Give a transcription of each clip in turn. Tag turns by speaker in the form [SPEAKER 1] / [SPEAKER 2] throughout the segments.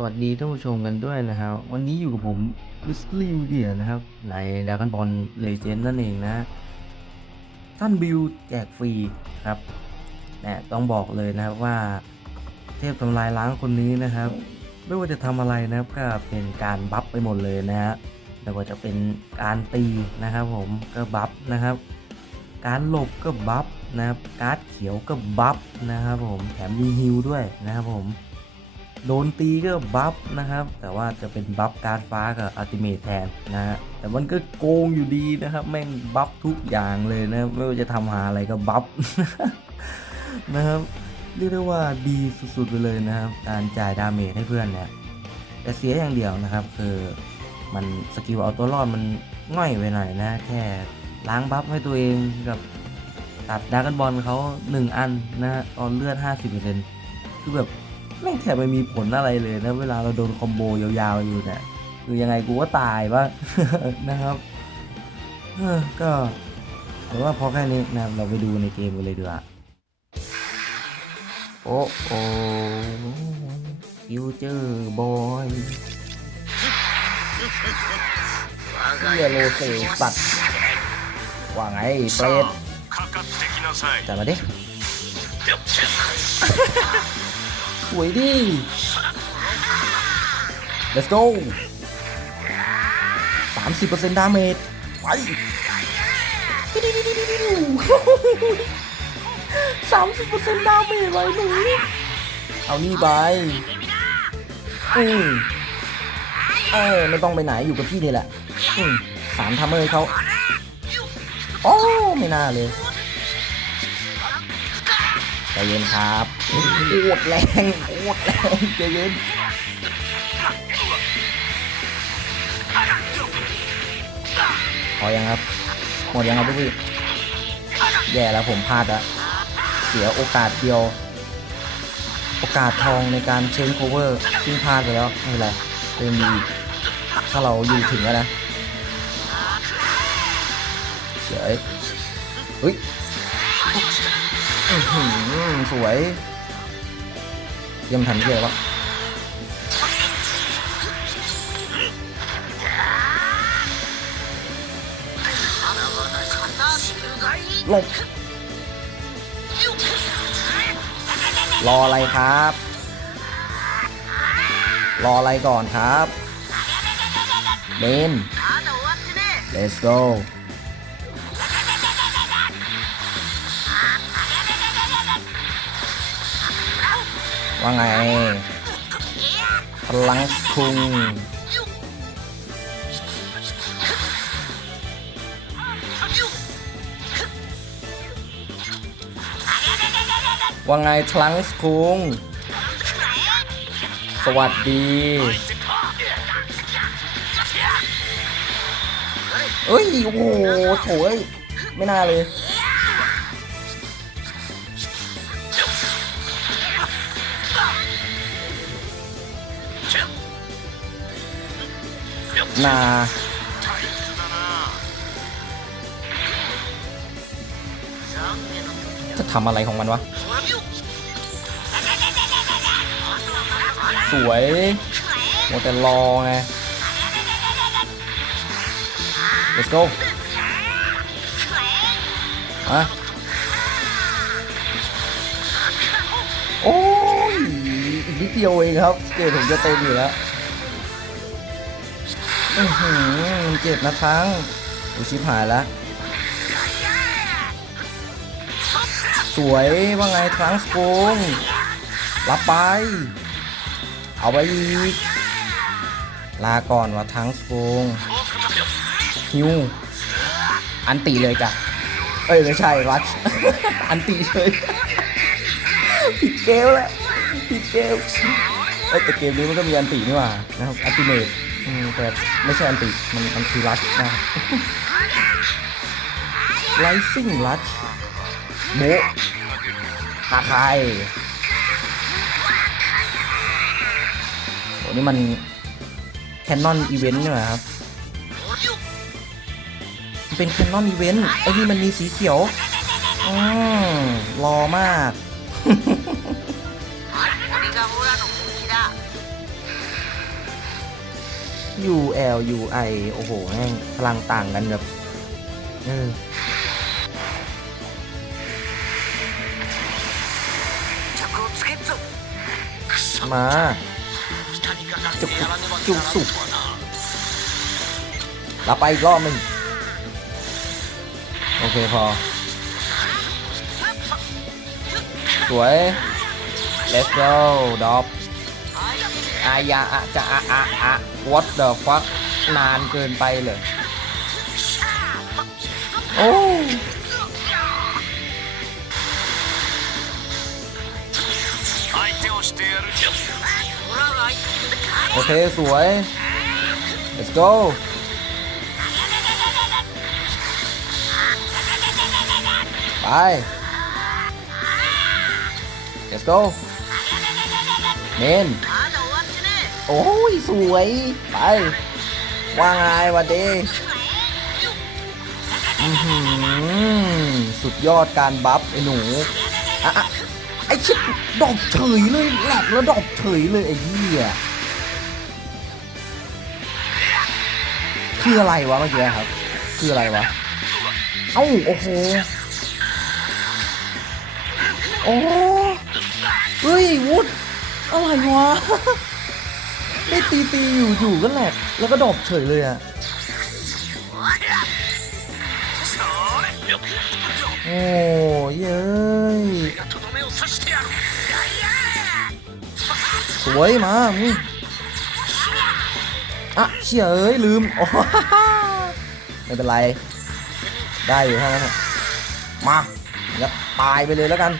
[SPEAKER 1] สวัสดีท่านผู้ชมกันด้วยนะครับ วันนี้อยู่กับผมมิสลิวเดียนะครับ ในดากันบอลเลเจนด์นั่นเองนะ ท่านบิวแจกฟรีครับแต่ต้องบอกเลยนะครับว่าเทพทำลายล้างคนนี้นะครับ ไม่ว่าจะทำอะไรนะครับก็เป็นการบัฟไปหมดเลยนะฮะไม่ว่าจะเป็นการตีนะครับผมก็บัฟนะครับ การหลบก็บัฟนะครับการ์ดเขียวก็บัฟนะครับผมแถมมีฮิลด้วยนะครับผม โดนตีก็บัฟนะครับ แต่ว่าจะเป็นบัฟการ์ดฟ้ากับอัลติเมทแทนนะฮะแต่มันก็โกงอยู่ดีนะครับ แม่งบัฟทุกอย่างเลยนะ ไม่ว่าจะทำหาอะไรก็บัฟนะครับเรียกได้ว่าดีสุดๆไปเลยนะครับ การจ่ายดาเมจให้เพื่อนเนี่ยแต่เสียอย่างเดียวนะครับ คือมันสกิลเอาตัวรอดมันง่อยไปหน่อยนะ แค่ล้างบัฟให้ตัวเองกับตัดดากันบอลเขา1 อันนะฮะตอนเลือด 50%คือแบบ ไม่งแถบไม่มีผลอะไรเลยนะเวลาเราโดนคอมโบยาวๆอยู่เนี่ยคือยังไงกูก็ตายวะนะครับก็แต่ว่าพอแค่นี้นะเราไปดูในเกมกันเลยดีกว่าโอ้โอ้ฟิเจอร์บอยเฮียโลเซสัตว์ว่าไงเปรตจัดมาดิ สวยดิ let's go 30%ดาเมจไปสามสิบเปอร์เซ็นต์ดาเมจไว้หนู เอานี่ไป อืมเออไม่ต้องไปไหนอยู่กับพี่นี่แหละ อืมสามทำเลยเขาโอ้ ไม่น่าเลย ใจเย็นครับโคตรแรงโคตรแรงใจเย็นพอยังครับ หมดยังครับพี่แย่แล้วผมพลาดละเสียโอกาสเดียว โอกาสทองในการเชนโคเวอร์ซึ่งพลาดไปแล้วไม่เป็นไรเริ่มดีถ้าเราอยู่ถึงแล้วนะเสียเอ้ยเฮ้ยอื้อหือ สวยยี่ยมทันเกี่ยววะหลบรออะไรครับ รออะไรก่อนครับเบน let's go ว่าไงพลังคุงว่าไงทลังสคุง สวัสดีเอ้ย โอ้โหโถยไม่น่าเลย นาจะทำอะไรของมันวะ สวยโมแต่รอไง let's go อะโอ้ยอีกนิดเดียวเองครับ เกรดผมจะเต็มอยู่แล้ว อือหือเจ็บนะทั้งอ้ชิบหายแล้วสวยว่าไงทรังสกุงรับไป เอาไปอีก ลาก่อนว่าทั้งสกุงฮิวอันตีเลยจ้ะเอ้ยไม่ใช่รัชอันตีเลยผิดเกมแล้วผิดเกมเอ้แต่เกมนี้มันก็มีอันตีนี่หว่านะครับอันติเมท อืมแต่ไม่ใช่อันติ มันมันคือรัชนะครับไลซิ่งรัชโบคาคายโหนี่มันแคนนอนอีเวนต์นี่ไหว่าครับเป็นแคนนอนอีเวนต์ไอ้นี่มันมีสีเขียว อืมรอมาก UL UI โอ้โหแม่งพลังต่างกันแบบเออมา
[SPEAKER 2] จุก
[SPEAKER 1] จุก
[SPEAKER 2] สุกเรา
[SPEAKER 1] ไปอีกรอบหนึ่งโอเคพอ สวย let's go ดอปอายาอะจะอะอะอะ วอตเ the fuck นานเกินไปเลย โอ้โอเค สวย let's go ไป let's go เมน โอ้ยสวย ไป ว่าไงวันดีอื้อหือสุดยอดการบัฟไอ้หนูอะอะไอ้ชิดดอกเฉยเลยแหลกแล้วดอกเฉยเลยไอ้เหี้ยคืออะไรวะเมื่อกี้ครับ คืออะไรวะ เอ้าโอ้โหโอ้เฮ้ยวุฒอะไรวะ ได้ตีตีอยู่อยู่ก็แหลกแล้วก็ดอบเฉยเลยอะโอ้เย้ยสวยมามึงอะเชี่ยเอ้ยลืมโอ้ไม่เป็นไร ได้อยู่เท่านั้นมาอย่าตายไปเลยแล้วกัน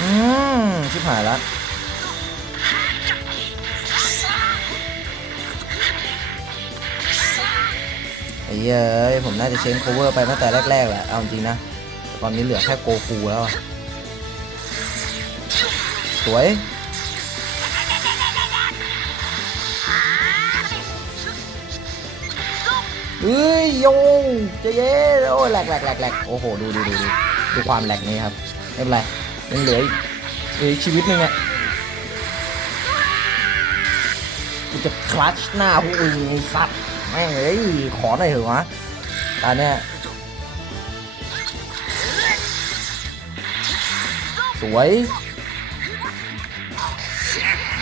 [SPEAKER 1] อืมชิบหายละไอ้เยเอ้ยผมน่าจะเชนโคเวอร์ไปตั้งแต่แรกๆแหละเอาจริงนะ ตอนนี้เหลือแค่โกคูแล้วอะสวยเฮ้ยโยเจะเย้โอ้ยแหลกแหลกแหลกแหลกโอ้โห ดูดูดูดูดูความแหลกนี้ครับไม่เป็นไร ยังเหลืออีกเอ้ชีวิตหนึงอะกูจะคลัชหน้าพวกมึงไอ้สัตว์แม่งเอ้ยขอหน่อยเถอะวะตอนเนี้ยสวย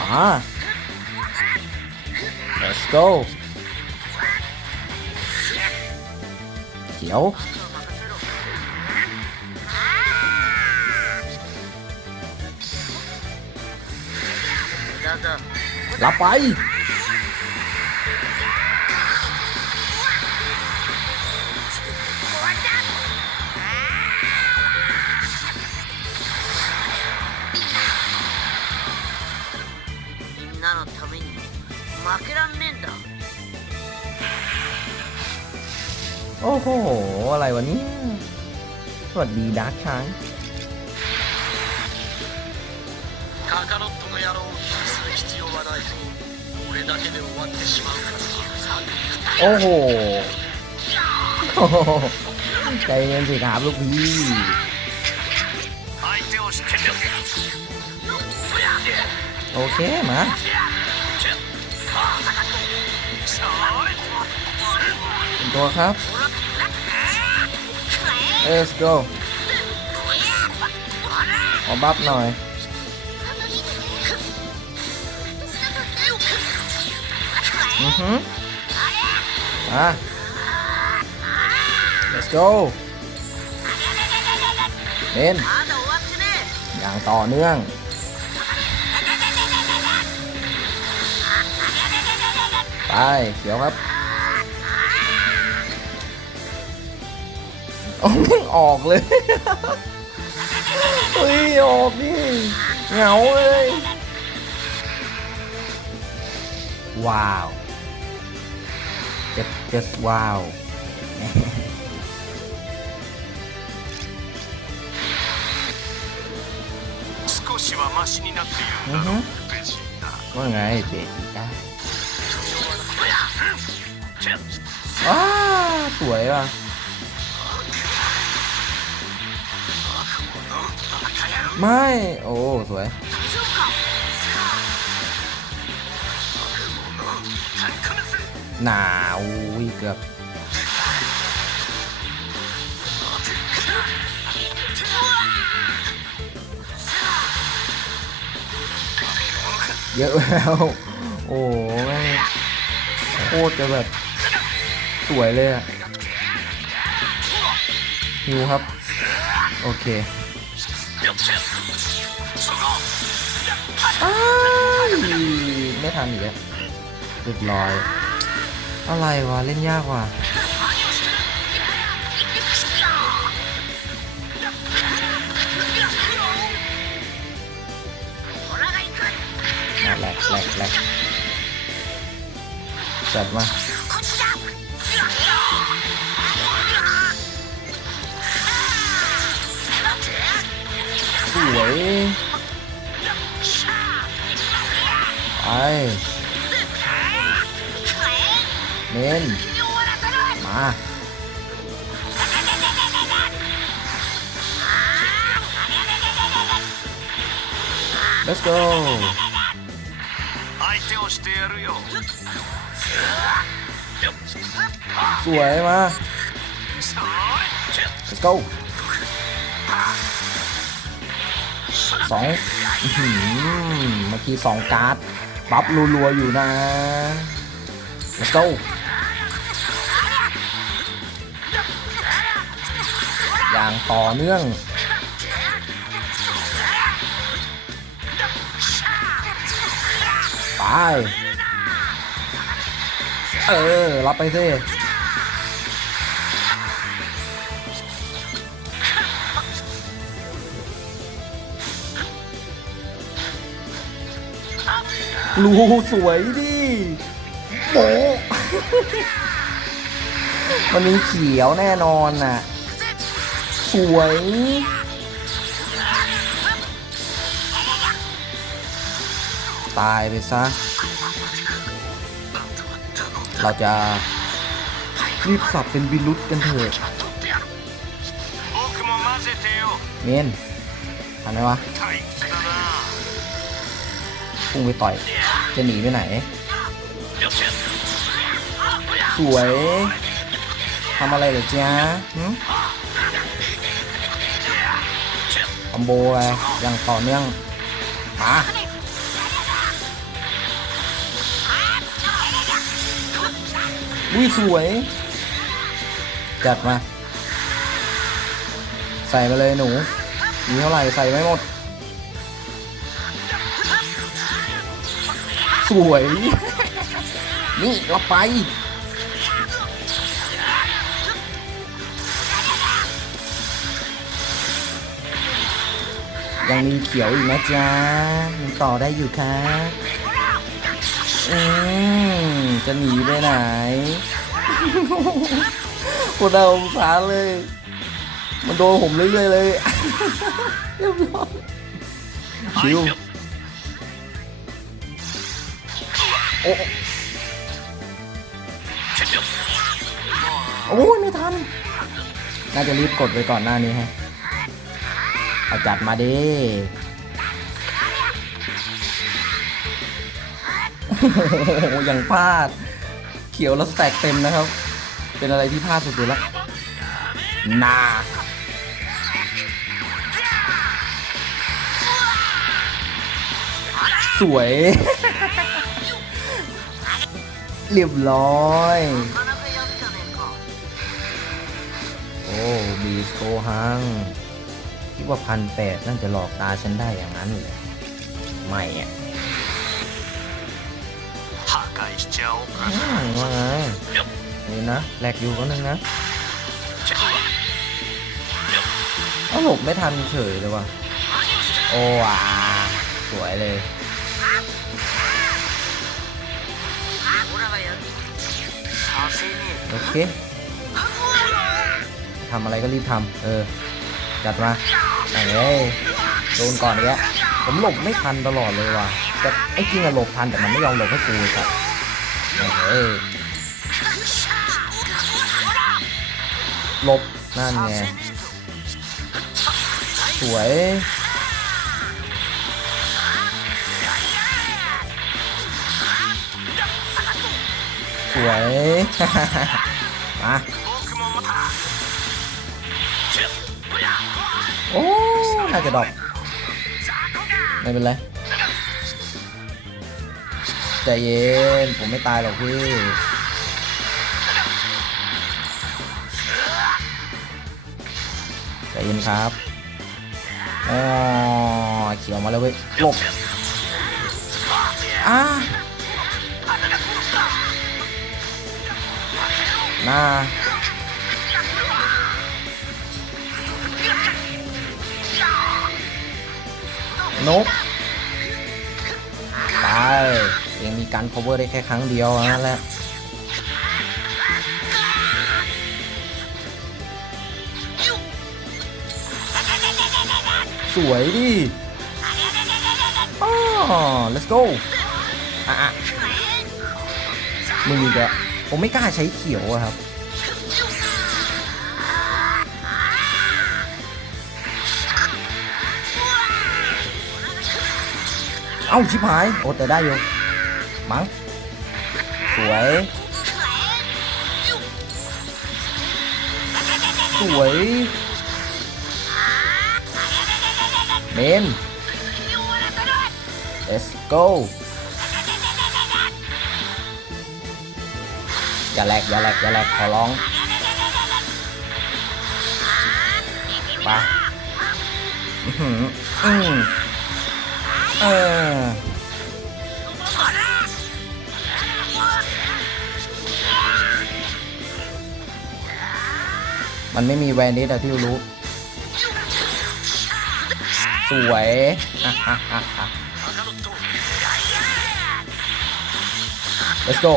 [SPEAKER 1] มา let's go เขียว รับไป
[SPEAKER 2] みんなのために負けらんねえんだ
[SPEAKER 1] โอ้โห อะไรวะเนี่ย สวัสดีดาร์คช้าง โอ้โห ใจเย็นสิครับลูกพี่ โอเค มาตัวครับ let's go ขอบับหน่อย อือฮึมา let's go เล่นอย่างต่อเนื่อง ไป เขียวครับออกไม่ออกเลย เฮ้ย ออกนี่เหงาเลย ว้าว just just wow ว่าไงเบจิต้าว้าสวยว่ะไม่ โอ้ สวย หนาวเกือบเยอะแล้ว โอ้โหโคตรจะแบบ สวยเลยอะฮิวครับ โอเคอไม่ทันอีกแล้วเรียบร้อย อะไรวะ เล่นยากว่ะแหลกแหลกแหลกจัดมาสวยไป เมนมา
[SPEAKER 3] เลสโก
[SPEAKER 1] สวยมา let's go สองเมื่อกี้สองการ์ด บัฟรัวๆอยู่นะ let's go อย่างต่อเนื่อง ไป เออ รับไปสิรูสวยดิโบมันมีเขียวแน่นอนน่ะ สวย ตายไปซะ เราจะ รีบสับเป็นวิลุษกันเถอะเมนทำไหมวะพุ่งไปต่อย จะหนีไปไหน สวยทำอะไรเหรอจ๊ะ คอมโบอะไรอย่างต่อเนื่องมาอุ้ยสวย จัดมา ใส่มาเลยหนู มีเท่าไหร่ใส่ไม่หมด สวย นี่เราไป ยังมีเขียวอีกนะจ๊ะยังต่อได้อยู่ค่ะอืมจะหนีไปไหนโคตรเอาสงสารเลย มันโดนผมเรื่อยๆเลยเรียบร้อยชิวโอ้โอ้ยไม่ทัน น่าจะรีบกดไปก่อนหน้านี้ฮะ เอาจัดมาดิโอ้โหยังพลาด เขียวแล้วสแต็กเต็มนะครับ เป็นอะไรที่พลาดสุดๆแล้วนาสวย เรียบร้อย โอ้บีสโกฮัง คิดว่าพันแปดนั่นจะหลอกตาฉันได้อย่างนั้นเลยไม่อะว่าไงนี่นะแหลกอยู่ก็นึงนะเอาหลบไม่ทันเฉยเลยว่ะโอ้ว้าสวยเลยโอเคทำอะไรก็รีบทำเออ จัดมาโอ้ยโดนก่อนแกผมหลบไม่ทันตลอดเลยว่ะแต่ไอ้จริงอะหลบทันแต่มันไม่ยอมหลบให้กูครับโอ้ยหลบนั่นไงสวยสวยฮ่า โอ้น่าจะดอกไม่เป็นไรใจเย็น ผมไม่ตายหรอกพี่ใจเย็นครับอ๋อเขียวมาแล้วเว้ยหลบอ่าน้า นกตายเองมีการ cover ได้แค่ครั้งเดียวนั่นแหละสวยดิอ๋อ let's go อะอะมึงอีกแล้วผมไม่กล้าใช้เขียวอะครับ เอ้าชิบหาย โอ้แต่ได้อยู่ มั้ง สวย สวย เมน let's go อย่าแหลกอย่าแหลกอย่าแหลกขอร้องไปอื้อหืออืม เออมันไม่มีแวนนิสอะที่รู้ สวยอะอะอะอะ let's go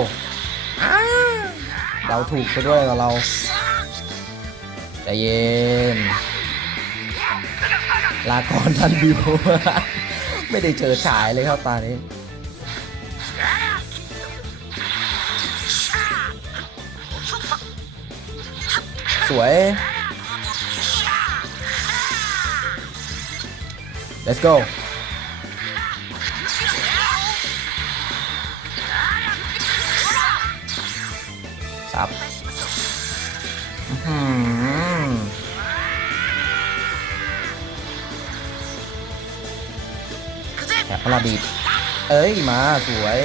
[SPEAKER 1] เราถูกซะด้วยกับเราใจเย็น ลาก่อนทันบิว ไม่ได้เจอฉายเลยครับตานี้สวย let's go สับ เออแถบพลาดีเอ้ยมาสวย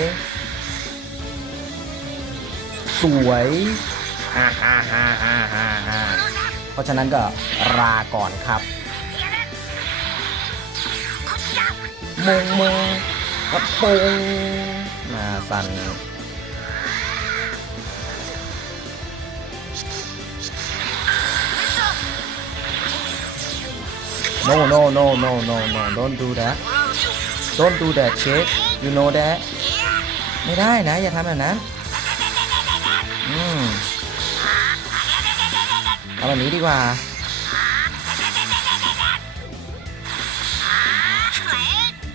[SPEAKER 1] สวยฮ่าฮ่าฮ่าฮ่าฮ่าฮ่าเพราะฉะนั้นก็ลาก่อนครับมงมงกระโปงหน้าสั่น No, no, no, no, no, no, don't do that. Don't do that shit. You know that? ไม่ได้นะ อย่าทำแบบนั้น อืมเอาแบบนี้ดีกว่า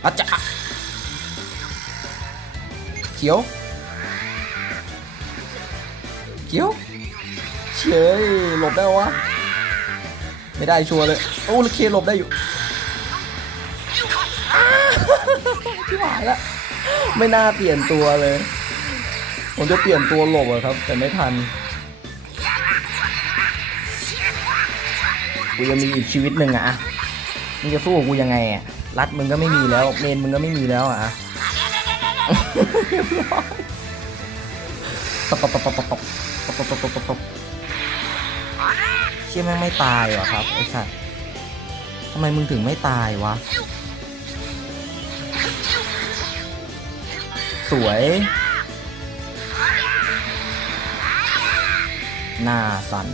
[SPEAKER 1] อาจจะเขียว เขียว เฉยหลบได้วะ ไม่ได้ชัวร์เลย โอ้แล้วเคหลบได้อยู่ ไม่น่าเปลี่ยนตัวเลย ผมจะเปลี่ยนตัวหลบอะครับ แต่ไม่ทันกูยังมีอีกชีวิตหนึ่งอะมึงจะสู้กูยังไงอะรัดมึงก็ไม่มีแล้ว เมนมึงก็ไม่มีแล้วอะตบตบตบตบตบตบตบตบตบตบตบตบเชี่ยแม่งไม่ตายเหรอครับไอ้สัตว์ทำไมมึงถึงไม่ตายวะ สวย หน้าสั่น